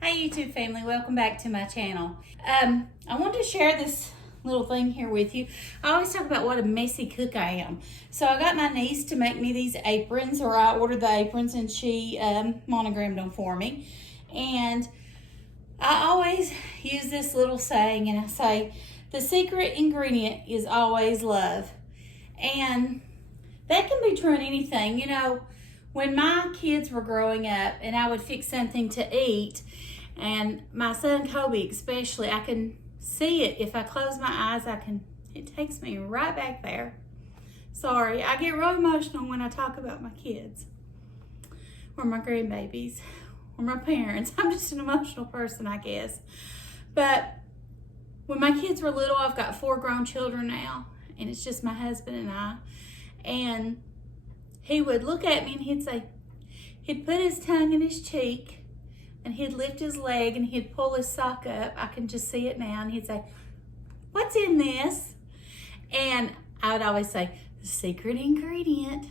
Hey YouTube family, welcome back to my channel. I wanted to share this little thing here with you. I always talk about what a messy cook I am. So I got my niece to make me these aprons, or I ordered the aprons and she monogrammed them for me. And I always use this little saying, and I say, the secret ingredient is always love. And that can be true in anything. You know, when my kids were growing up and I would fix something to eat, and my son Kobe especially, I can see it. If I close my eyes, it takes me right back there. Sorry, I get real emotional when I talk about my kids or my grandbabies or my parents. I'm just an emotional person, I guess. But when my kids were little, I've got 4 grown children now, and it's just my husband and I. And he would look at me and he'd put his tongue in his cheek and he'd lift his leg and he'd pull his sock up. I can just see it now. And he'd say, "What's in this?" And I would always say, "The secret ingredient."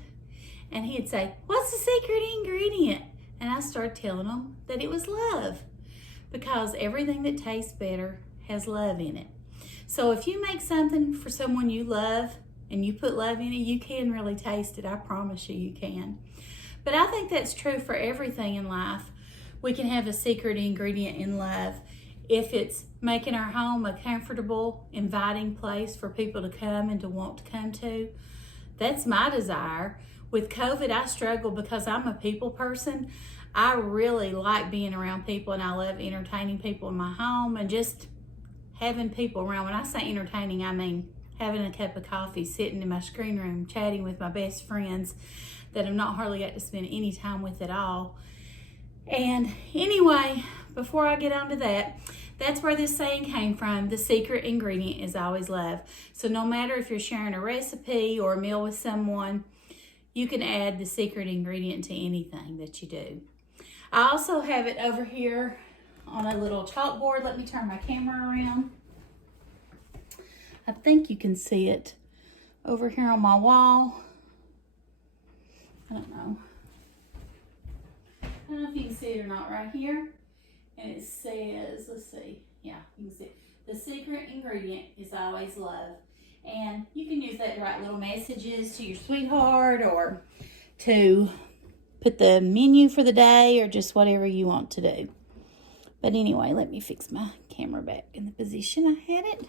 And he'd say, "What's the secret ingredient?" And I started telling him that it was love, because everything that tastes better has love in it. So if you make something for someone you love and you put love in it, you can really taste it. I promise you, you can. But I think that's true for everything in life. We can have a secret ingredient in love. If it's making our home a comfortable, inviting place for people to come and to want to come to, that's my desire. With COVID, I struggle because I'm a people person. I really like being around people, and I love entertaining people in my home and just having people around. When I say entertaining, I mean having a cup of coffee, sitting in my screen room, chatting with my best friends that I've not hardly got to spend any time with at all. And anyway, before I get on to that, that's where this saying came from. The secret ingredient is always love. So no matter if you're sharing a recipe or a meal with someone, you can add the secret ingredient to anything that you do. I also have it over here on a little chalkboard. Let me turn my camera around. I think you can see it over here on my wall. I don't know. I don't know if you can see it or not, right here. And it says, let's see. Yeah, you can see it. The secret ingredient is always love. And you can use that to write little messages to your sweetheart, or to put the menu for the day, or just whatever you want to do. But anyway, let me fix my camera back in the position I had it.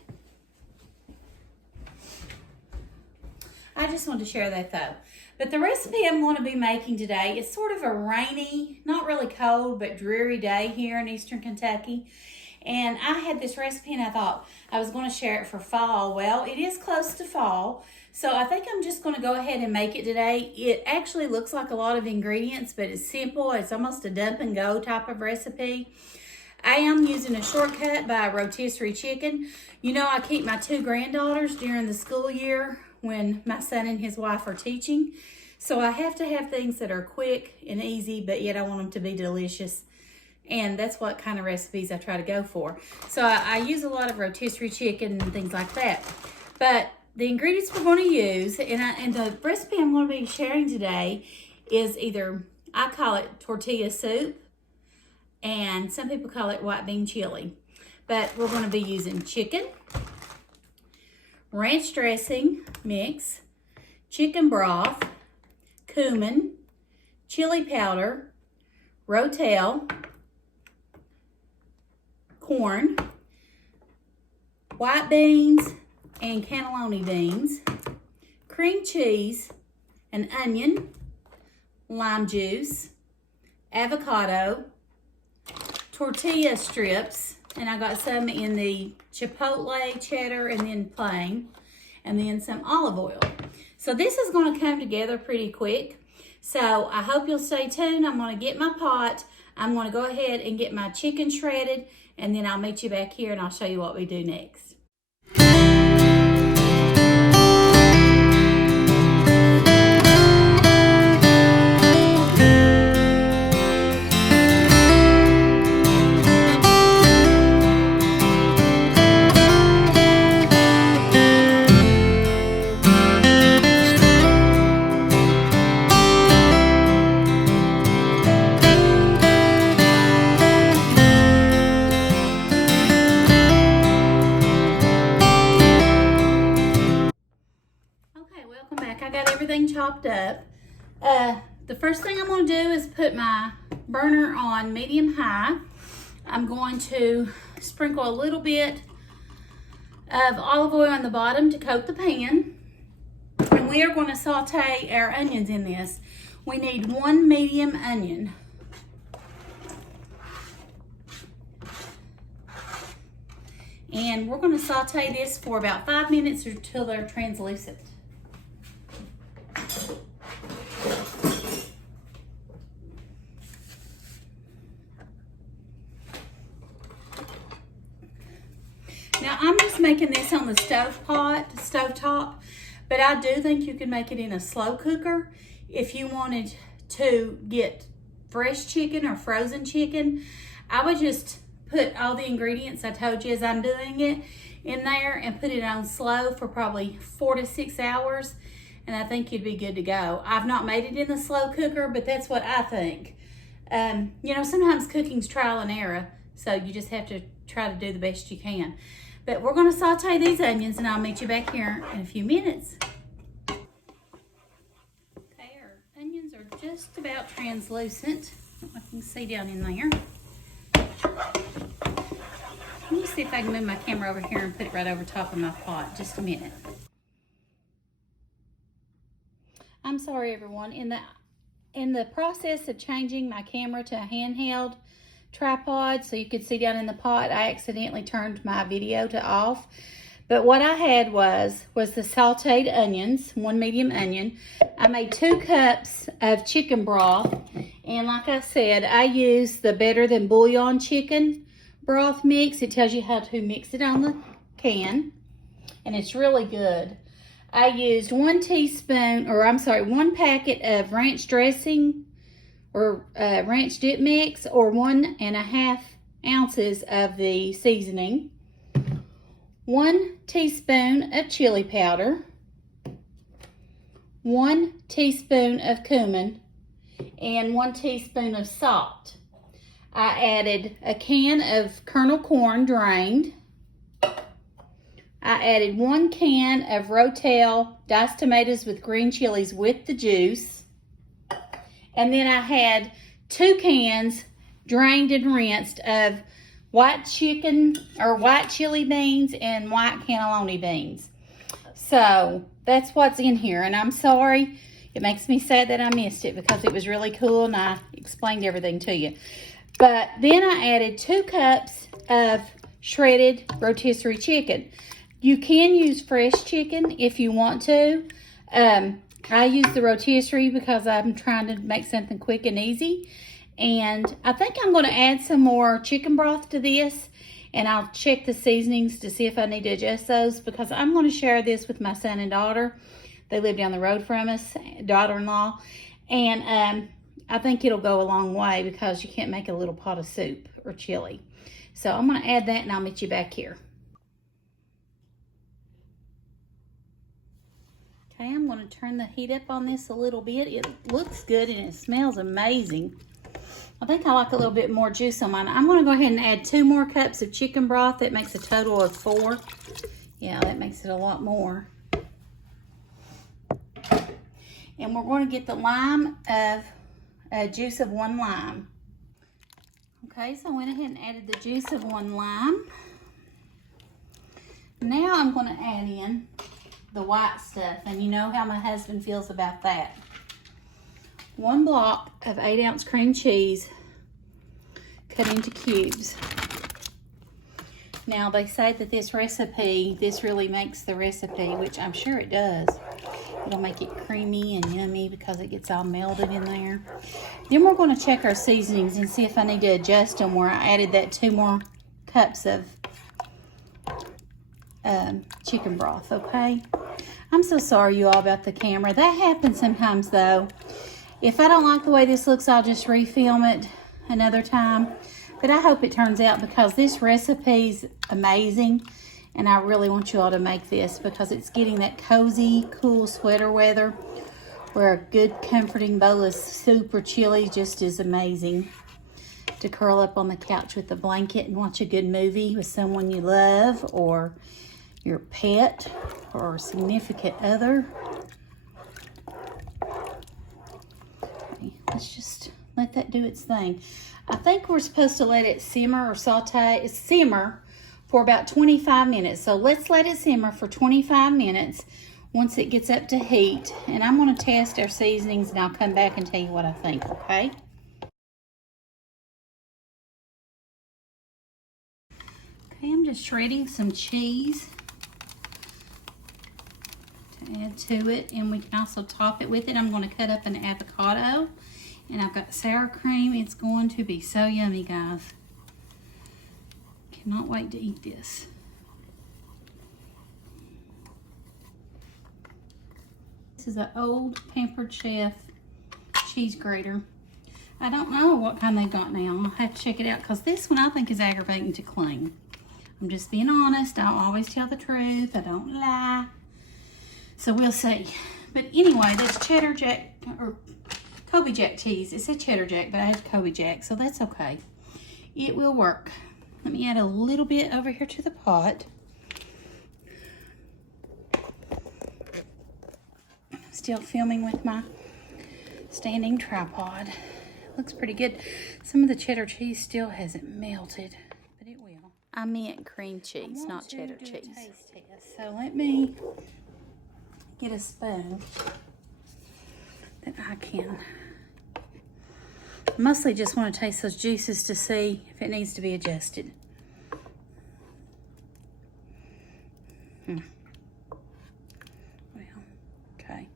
I just wanted to share that though. But the recipe I'm going to be making today is sort of a rainy, not really cold, but dreary day here in Eastern Kentucky. And I had this recipe and I thought I was going to share it for fall. Well, it is close to fall, so I think I'm just going to go ahead and make it today. It actually looks like a lot of ingredients, but it's simple. It's almost a dump and go type of recipe. I am using a shortcut by Rotisserie chicken. You know, I keep my 2 granddaughters during the school year when my son and his wife are teaching. So I have to have things that are quick and easy, but yet I want them to be delicious. And that's what kind of recipes I try to go for. So I use a lot of rotisserie chicken and things like that. But the ingredients we're going to use, and the recipe I'm going to be sharing today is either, I call it tortilla soup, and some people call it white bean chili. But we're going to be using chicken, ranch dressing mix, chicken broth, cumin, chili powder, Rotel, corn, white beans and cannellini beans, cream cheese, an onion, lime juice, avocado, tortilla strips, and I got some in the chipotle, cheddar, and then plain, and then some olive oil. So this is going to come together pretty quick. So I hope you'll stay tuned. I'm going to get my pot. I'm going to go ahead and get my chicken shredded, and then I'll meet you back here and I'll show you what we do next. chopped up. The first thing I'm going to do is put my burner on medium-high. I'm going to sprinkle a little bit of olive oil on the bottom to coat the pan. And we are going to saute our onions in this. We need 1 medium onion. And we're going to saute this for about 5 minutes until they're translucent. Now I'm just making this on the stovetop, but I do think you can make it in a slow cooker. If you wanted to get fresh chicken or frozen chicken, I would just put all the ingredients I told you as I'm doing it in there and put it on slow for probably 4 to 6 hours, and I think you'd be good to go. I've not made it in the slow cooker, but that's what I think. You know, sometimes cooking's trial and error, so you just have to try to do the best you can. But we're going to saute these onions, and I'll meet you back here in a few minutes. Okay, our onions are just about translucent. I can see down in there. Let me see if I can move my camera over here and put it right over top of my pot. Just a minute. I'm sorry, everyone. In the process of changing my camera to a handheld tripod so you could see down in the pot, I accidentally turned my video to off. But what I had was the sauteed onions, 1 medium onion. I made 2 cups of chicken broth, and like I said, I used the Better Than Bouillon chicken broth mix. It tells you how to mix it on the can, and it's really good. I used 1 packet of ranch dressing or ranch dip mix, or 1.5 ounces of the seasoning, 1 teaspoon of chili powder, 1 teaspoon of cumin, and 1 teaspoon of salt. I added a can of kernel corn drained. I added 1 can of Rotel diced tomatoes with green chilies with the juice. And then I had 2 cans drained and rinsed of white chicken or white chili beans and white cannellini beans. So that's what's in here. And I'm sorry, it makes me sad that I missed it because it was really cool and I explained everything to you. But then I added 2 cups of shredded rotisserie chicken. You can use fresh chicken if you want to. I use the rotisserie because I'm trying to make something quick and easy. And I think I'm going to add some more chicken broth to this. And I'll check the seasonings to see if I need to adjust those, because I'm going to share this with my son and daughter. They live down the road from us, daughter-in-law. And I think it'll go a long way because you can't make a little pot of soup or chili. So I'm going to add that and I'll meet you back here. Okay, I'm going to turn the heat up on this a little bit. It looks good and it smells amazing. I think I like a little bit more juice on mine. I'm going to go ahead and add 2 more cups of chicken broth. That makes a total of 4. Yeah, that makes it a lot more. And we're going to get the juice of 1 lime. Okay, so I went ahead and added the juice of 1 lime. Now I'm going to add in the white stuff, and you know how my husband feels about that. 1 block of 8-ounce cream cheese cut into cubes. Now they say that this really makes the recipe, which I'm sure it does. It'll make it creamy and yummy because it gets all melted in there. Then we're going to check our seasonings and see if I need to adjust them, where I added that 2 more cups of chicken broth, okay? I'm so sorry, you all, about the camera. That happens sometimes, though. If I don't like the way this looks, I'll just refilm it another time. But I hope it turns out, because this recipe's amazing. And I really want you all to make this, because it's getting that cozy, cool sweater weather where a good, comforting bowl of soup or chili just is amazing. To curl up on the couch with a blanket and watch a good movie with someone you love, or your pet, or significant other. let's just let that do its thing. I think we're supposed to let it simmer or simmer for about 25 minutes. So let's let it simmer for 25 minutes once it gets up to heat. And I'm going to test our seasonings and I'll come back and tell you what I think, okay? Okay, I'm just shredding some cheese to add to it, and we can also top it with it. I'm going to cut up an avocado, and I've got sour cream. It's going to be so yummy, guys. Cannot wait to eat this. This is an old Pampered Chef cheese grater. I don't know what kind they've got now. I'll have to check it out because this one I think is aggravating to clean. I'm just being honest. I'll always tell the truth. I don't lie. So we'll see. But anyway, this cheddar jack or Kobe Jack cheese. It said cheddar jack, but I had Kobe Jack, so that's okay. It will work. Let me add a little bit over here to the pot. Still filming with my standing tripod. Looks pretty good. Some of the cheddar cheese still hasn't melted, but it will. I meant cream cheese, not cheddar cheese. Taste test. So let me get a spoon that I can. Mostly just want to taste those juices to see if it needs to be adjusted. Well, okay.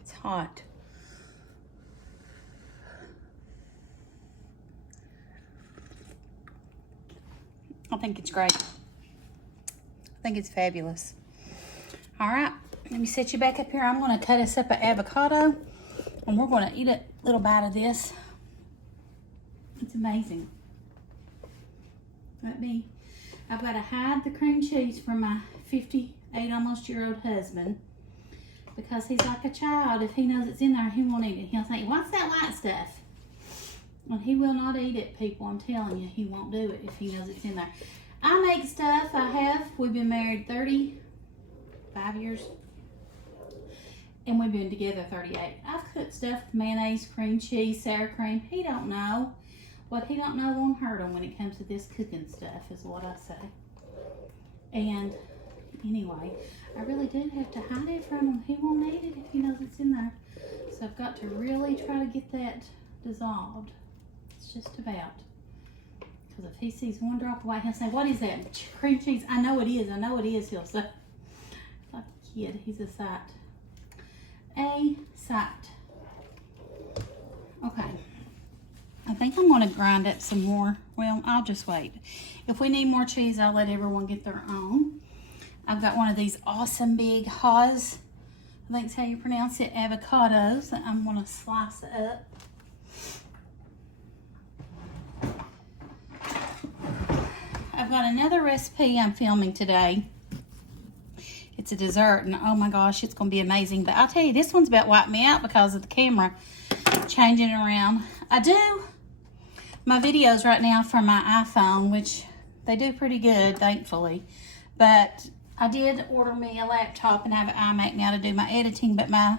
It's hot. I think it's great. I think it's fabulous. All right, let me set you back up here. I'm going to cut us up an avocado, and we're going to eat a little bite of this. It's amazing. I've got to hide the cream cheese from my 58 almost year old husband because he's like a child. If he knows it's in there, he won't eat it. He'll say, what's that white stuff? Well, he will not eat it, people. I'm telling you, he won't do it if he knows it's in there. I make stuff. We've been married 35 years. And we've been together 38. I've cooked stuff with mayonnaise, cream cheese, sour cream. He don't know. What he don't know won't hurt him when it comes to this cooking stuff, is what I say. And anyway, I really do have to hide it from him. He won't eat it if he knows it's in there. So I've got to really try to get that dissolved. It's just about. Because if he sees one drop away, he'll say, what is that? Cream cheese? I know it is. I know it is. He'll say, like a kid. He's a sight. A sight. Okay. I think I'm going to grind up some more. Well, I'll just wait. If we need more cheese, I'll let everyone get their own. I've got one of these awesome big Haas, I think that's how you pronounce it, avocados that I'm going to slice up. I've got another recipe I'm filming today. It's a dessert, and oh my gosh, it's going to be amazing. But I'll tell you, this one's about wiped me out because of the camera changing around. I do my videos right now from my iPhone, which they do pretty good, thankfully. But I did order me a laptop and I have an iMac now to do my editing. But my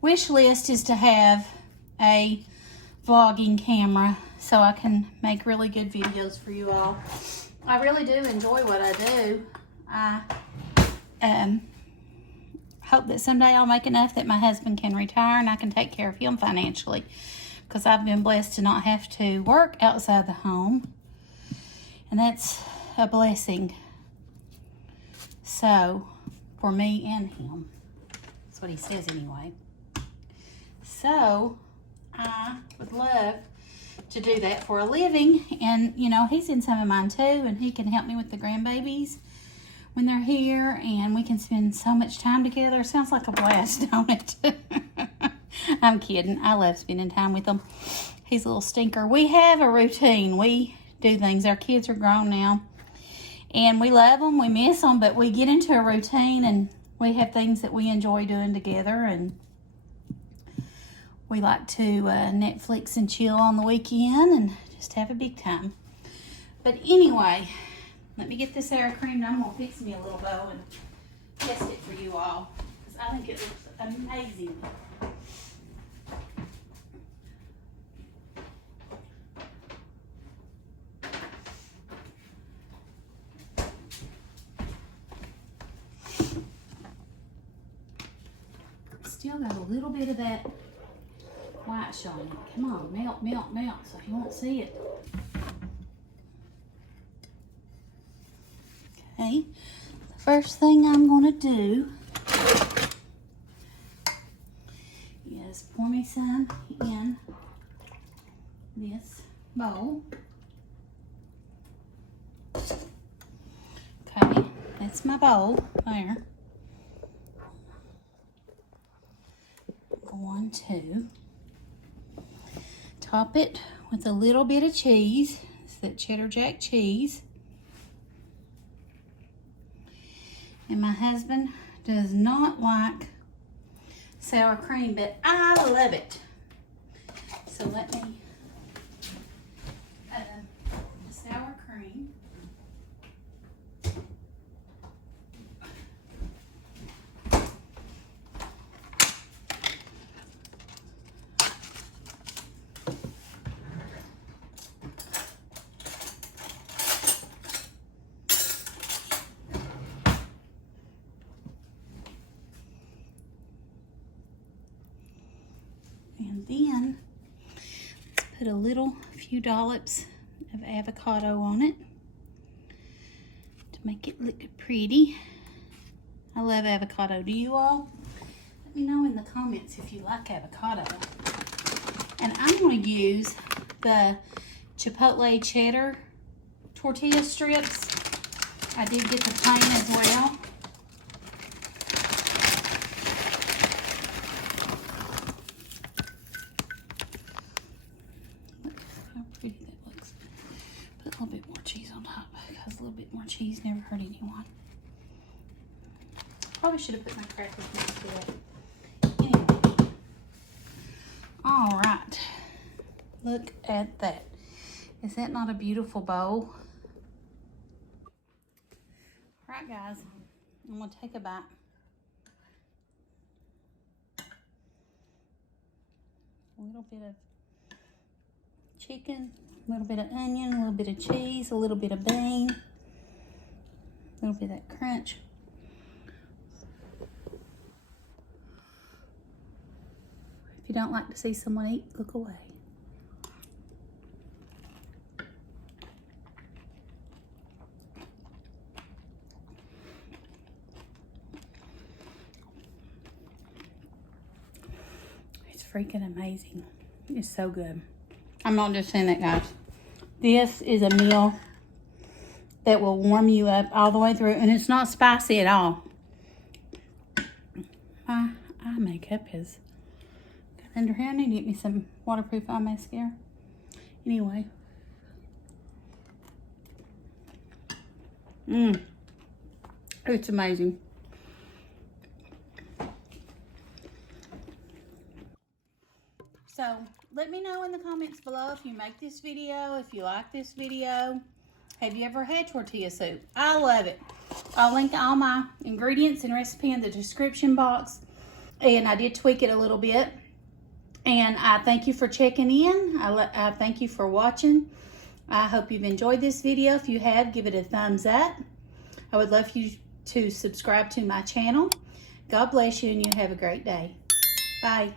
wish list is to have a vlogging camera so I can make really good videos for you all. I really do enjoy what I do. I hope that someday I'll make enough that my husband can retire and I can take care of him financially, because I've been blessed to not have to work outside the home, and that's a blessing. So, for me and him, that's what he says anyway. So, I would love to do that for a living, and you know, he's in some of mine too, and he can help me with the grandbabies when they're here, and we can spend so much time together. Sounds like a blast, don't it? I'm kidding. I love spending time with them. He's a little stinker. We have a routine. We do things. Our kids are grown now, and we love them. We miss them, but we get into a routine, and we have things that we enjoy doing together, and we like to Netflix and chill on the weekend and just have a big time. But anyway, let me get this sour cream, and I'm going to fix me a little bowl and test it for you all, because I think it looks amazing. still got a little bit of that white showing it. Come on, melt, melt, melt, so you won't see it. Okay, the first thing I'm gonna do is pour me some in this bowl. Okay, that's my bowl there. Going to top it with a little bit of cheese. It's that cheddar jack cheese. And my husband does not like sour cream, but I love it. So let me the sour cream. And then let's put a few dollops of avocado on it to make it look pretty. I love avocado. Do you all? Let me know in the comments if you like avocado. And I'm going to use the Chipotle cheddar tortilla strips. I did get the plain as well. Pretty that looks. Put a little bit more cheese on top because a little bit more cheese never hurt anyone. Probably should have put my crackers next to it. Anyway. All right. Look at that. Is that not a beautiful bowl? All right, guys. I'm going to take a bite. A little bit of chicken, a little bit of onion, a little bit of cheese, a little bit of bean, a little bit of that crunch. If you don't like to see someone eat, look away. It's freaking amazing. It's so good. I'm not just saying that, guys. This is a meal that will warm you up all the way through, and it's not spicy at all. My eye makeup is under here. I need to get me some waterproof eye mascara. Anyway. It's amazing. So, let me know in the comments below if you make this video, if you like this video. Have you ever had tortilla soup? I love it. I'll link all my ingredients and recipe in the description box. And I did tweak it a little bit. And I thank you for checking in. I thank you for watching. I hope you've enjoyed this video. If you have, give it a thumbs up. I would love you to subscribe to my channel. God bless you and you have a great day. Bye.